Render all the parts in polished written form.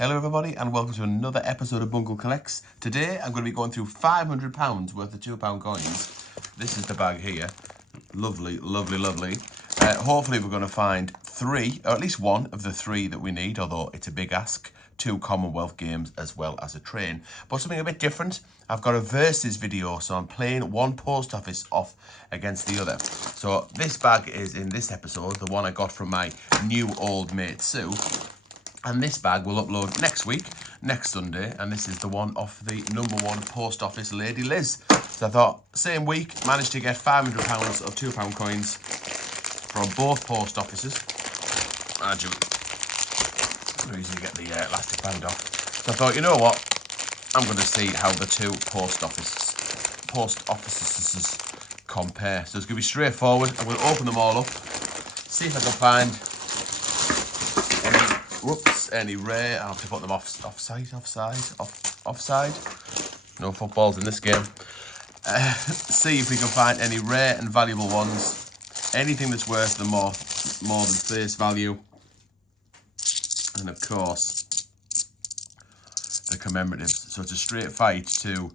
Hello everybody and welcome to another episode of Bungle Collects. Today I'm going to be going through £500 worth of £2 coins. This is the bag here. Lovely, lovely, lovely. Hopefully we're going to find three, or at least one of the three that we need, although it's a big ask. 2 Commonwealth games as well as a train. But something a bit different. I've got a versus video, so I'm playing one post office off against the other. So this bag is in this episode, the one I got from my new old mate Sue. And this bag will upload next week, next Sunday, and this is the one off the #1 post office Lady Liz. So I thought, same week, managed to get £500 of £2 coins from both post offices. I usually get the elastic band off. So I thought, you know what, I'm going to see how the two post offices compare. So it's going to be straightforward. I'm going to open them all up, see if I can find any rare. I have to put them offside. No footballs in this game. See if we can find any rare and valuable ones. Anything that's worth the more than face value. And of course, the commemoratives. So it's a straight fight to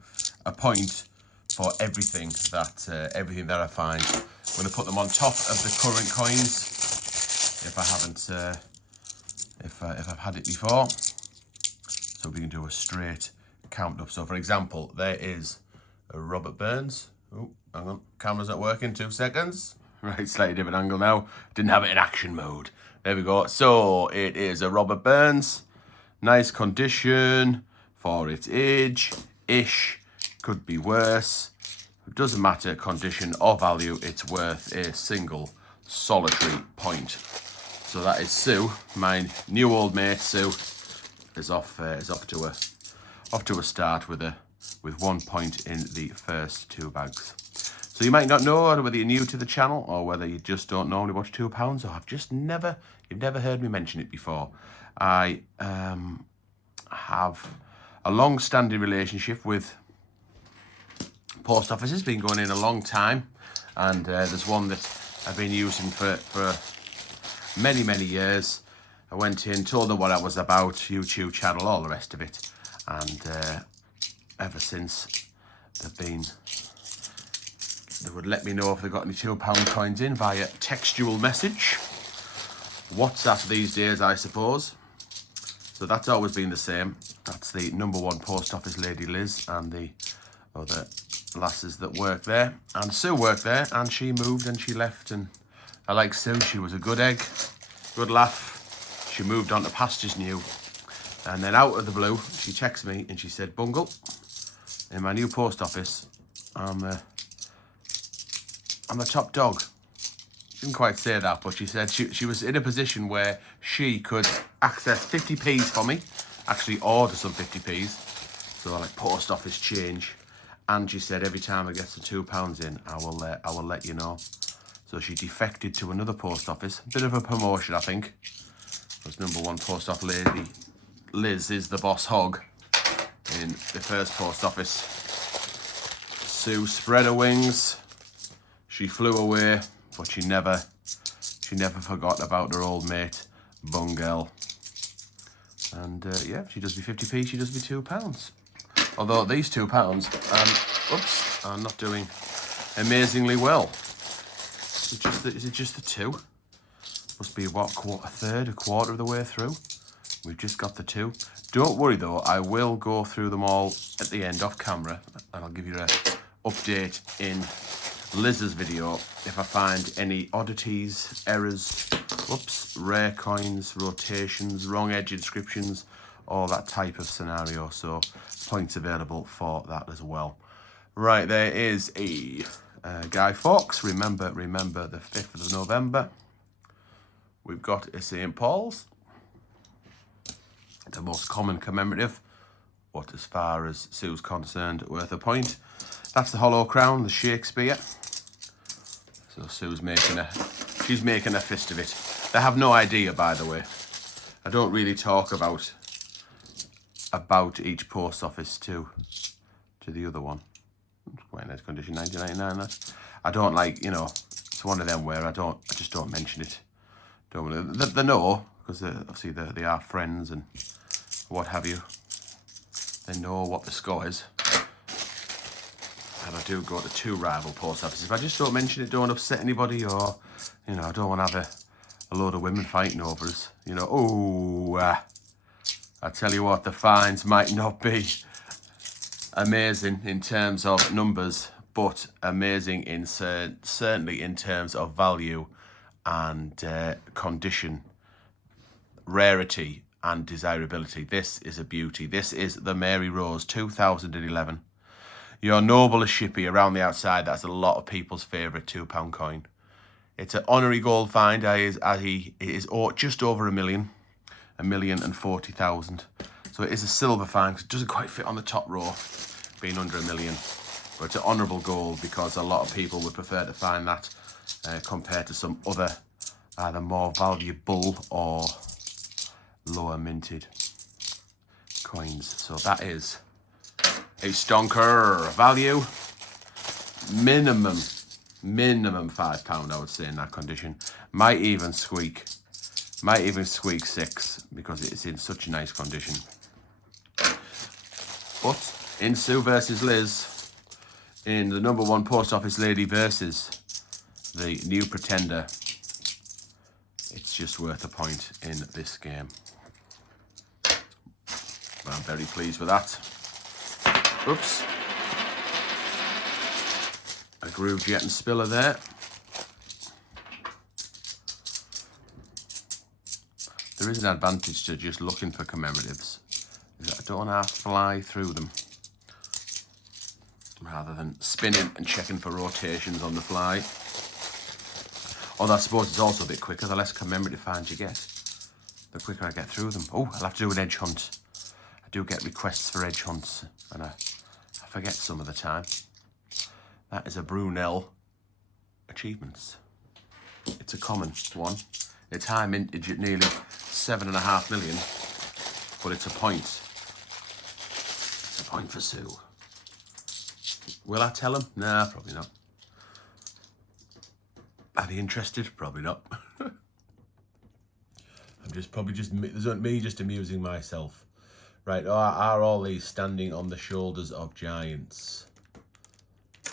a point for everything that I find. I'm going to put them on top of the current coins if I haven't. If I've had it before, so we can do a straight count up. So for example, there is a Robert Burns. Oh, hang on, camera's not working, 2 seconds. Right, slightly different angle now. Didn't have it in action mode. There we go. So it is a Robert Burns. Nice condition for its age-ish. Could be worse. It doesn't matter condition or value, it's worth a single solitary point. So that is Sue, my new old mate. Sue is off to a start with 1 point in the first 2 bags. So you might not know whether you're new to the channel or whether you just don't normally watch £2, or you've never heard me mention it before. I have a long-standing relationship with post offices, been going in a long time, and there's one that I've been using for many years. I went in, told them what I was about, YouTube channel, all the rest of it, and ever since they would let me know if they got any £2 coins in via textual message. WhatsApp these days, I suppose. So that's always been the same. That's the #1 post office Lady Liz and the other lasses that work there. And Sue worked there, and she moved and she left, and I like Sue. She was a good egg, good laugh. She moved on to pastures new, and then out of the blue, she texted me and she said, "Bungle, in my new post office, I'm the top dog." She didn't quite say that, but she said she was in a position where she could access 50p's for me, actually order some 50p's, so like post office change. And she said every time I get some £2 in, I will let you know. So she defected to another post office. Bit of a promotion, I think. Because #1 post office Lady Liz is the boss hog in the first post office. Sue spread her wings. She flew away, but she never forgot about her old mate, Bungle. And yeah, she does me 50p, she does me £2. Although these £2 are not doing amazingly well. Is it just the 2? Must be what, a quarter of the way through. We've just got the 2. Don't worry though, I will go through them all at the end off camera, and I'll give you an update in Liz's video if I find any oddities, errors, rare coins, rotations, wrong edge inscriptions, all that type of scenario. So points available for that as well. Right, there is a Guy Fawkes, remember the 5th of November. We've got a St. Paul's, the most common commemorative, but as far as Sue's concerned, worth a point. That's the Hollow Crown, the Shakespeare. So Sue's making a fist of it. They have no idea, by the way. I don't really talk about each post office to the other one. Quite nice condition, 1999. That I don't like, it's one of them where I just don't mention it. They know, because obviously they are friends and what have you. They know what the score is. And I do go to 2 rival post offices. But I just don't mention it, don't upset anybody, or, you know, I don't want to have a load of women fighting over us. You know, I tell you what, the fines might not be amazing in terms of numbers, but amazing in certainly in terms of value and condition, rarity and desirability. This is a beauty. This is the Mary Rose 2011. Your noblest shippy around the outside. That's a lot of people's favourite £2 coin. It's an honorary gold find. It is just over 1,040,000. So it is a silver find. It doesn't quite fit on the top row, being under 1 million. But it's an honourable gold because a lot of people would prefer to find that compared to some other either more valuable or lower minted coins. So that is a stonker. Value minimum £5, I would say, in that condition. Might even squeak 6 because it's in such a nice condition. But in Sue versus Liz, in the #1 post office lady versus the new pretender, it's just worth a point in this game. I'm very pleased with that. Oops. A groove jet and spiller there. There is an advantage to just looking for commemoratives. I don't want to have to fly through them rather than spinning and checking for rotations on the fly. Although I suppose it's also a bit quicker. The less commemorative finds you get, the quicker I get through them. Oh, I'll have to do an edge hunt. I do get requests for edge hunts, and I forget some of the time. That is a Brunel Achievements. It's a common one. It's high mintage at nearly 7.5 million, but it's a point. It's a point for Sue. Will I tell him? Nah, probably not. Are they interested? Probably not. I'm just amusing myself. Right, are all these standing on the shoulders of giants?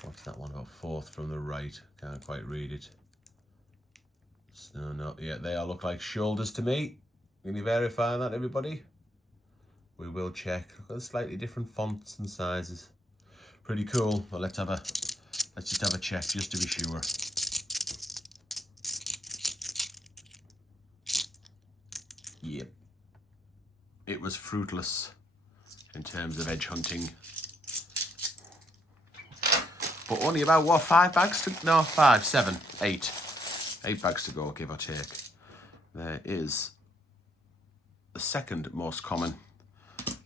What's that one about? 4th from the right. Can't quite read it. No, yeah, they all look like shoulders to me. Can you verify that, everybody? We will check. Look at the slightly different fonts and sizes. Pretty cool. Well, let's just have a check just to be sure. Yep. It was fruitless in terms of edge hunting. But only about, what, 5 bags to... No, 5, 7, 8. 8 bags to go, give or take. There is the second most common,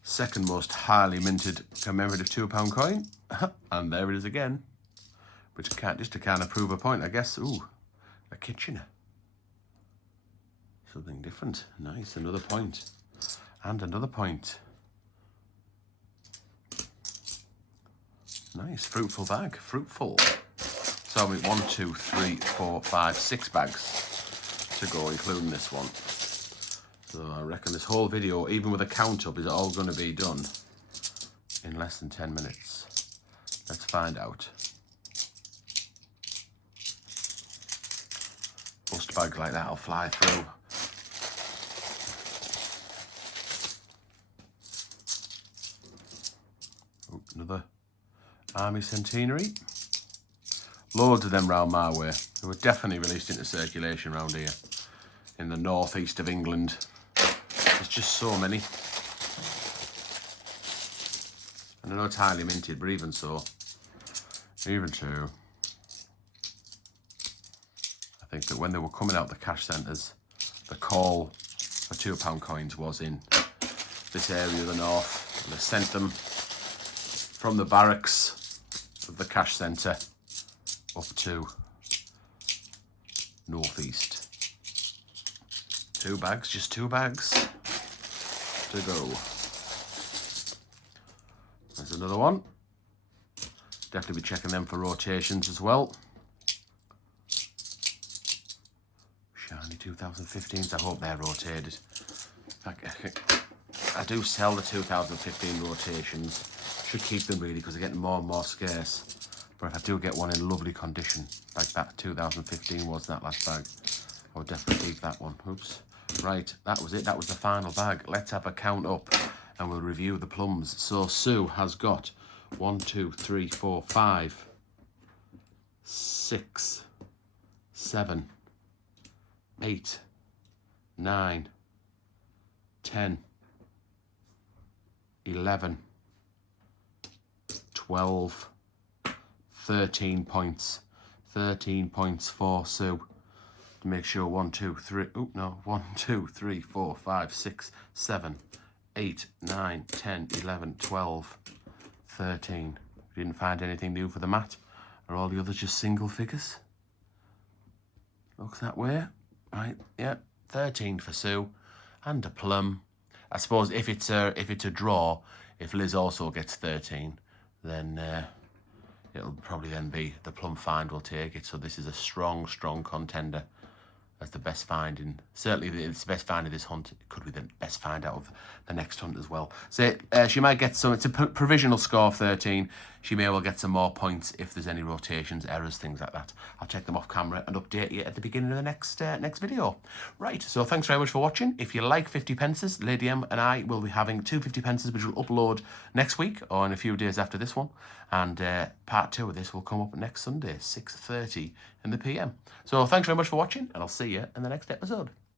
second most highly minted commemorative £2 coin. And there it is again. Which just to kind of prove a point, I guess. Ooh, a Kitchener. Something different. Nice, another point. And another point. Nice, fruitful bag, fruitful. So we 1, 2, 3, 4, 5, 6 bags to go, including this one. So I reckon this whole video, even with a count up, is all going to be done in less than 10 minutes. Let's find out. Bust bags like that, I'll fly through. Oh, another Army Centenary. Loads of them round my way. They were definitely released into circulation round here in the northeast of England. There's just so many. And I know it's highly minted, but even so, I think that when they were coming out the cash centres, the call for £2 coins was in this area of the north, and they sent them from the barracks of the cash centre up to northeast. 2 bags, just 2 bags to go. There's another one. Definitely be checking them for rotations as well. Shiny 2015s, I hope they're rotated. I I do sell the 2015 rotations. Should keep them really because they're getting more and more scarce. But if I do get one in lovely condition, like that 2015 was that last bag, I would definitely keep that one. Oops. Right, that was it. That was the final bag. Let's have a count up and we'll review the plums. So Sue has got 1, 2, 3, 4, 5, 6, 7, 8, 9, 10, 11, 12, 13 points. 13 points for Sue. To make sure 1, 2, 3, oh no, 1, 2, 3, 4, 5, 6, 7, 8, 9, 10, 11, 12, 13. We didn't find anything new for the mat. Are all the others just single figures? Looks that way. Right, yeah, 13 for Sue. And a plum. I suppose if it's a draw, if Liz also gets 13, then it'll probably then be the plum find will take it. So this is a strong contender as the best find in, certainly it's the best find of this hunt. It could be the best find out of the next hunt as well. So she might get some, it's a provisional score of 13. She may well get some more points if there's any rotations, errors, things like that. I'll check them off camera and update you at the beginning of the next video. Right, so thanks very much for watching. If you like 50 pences, Lady M and I will be having 2 50 pences which will upload next week or in a few days after this one. And part 2 of this will come up next Sunday, 6:30 in the PM. So thanks very much for watching and I'll see you in the next episode.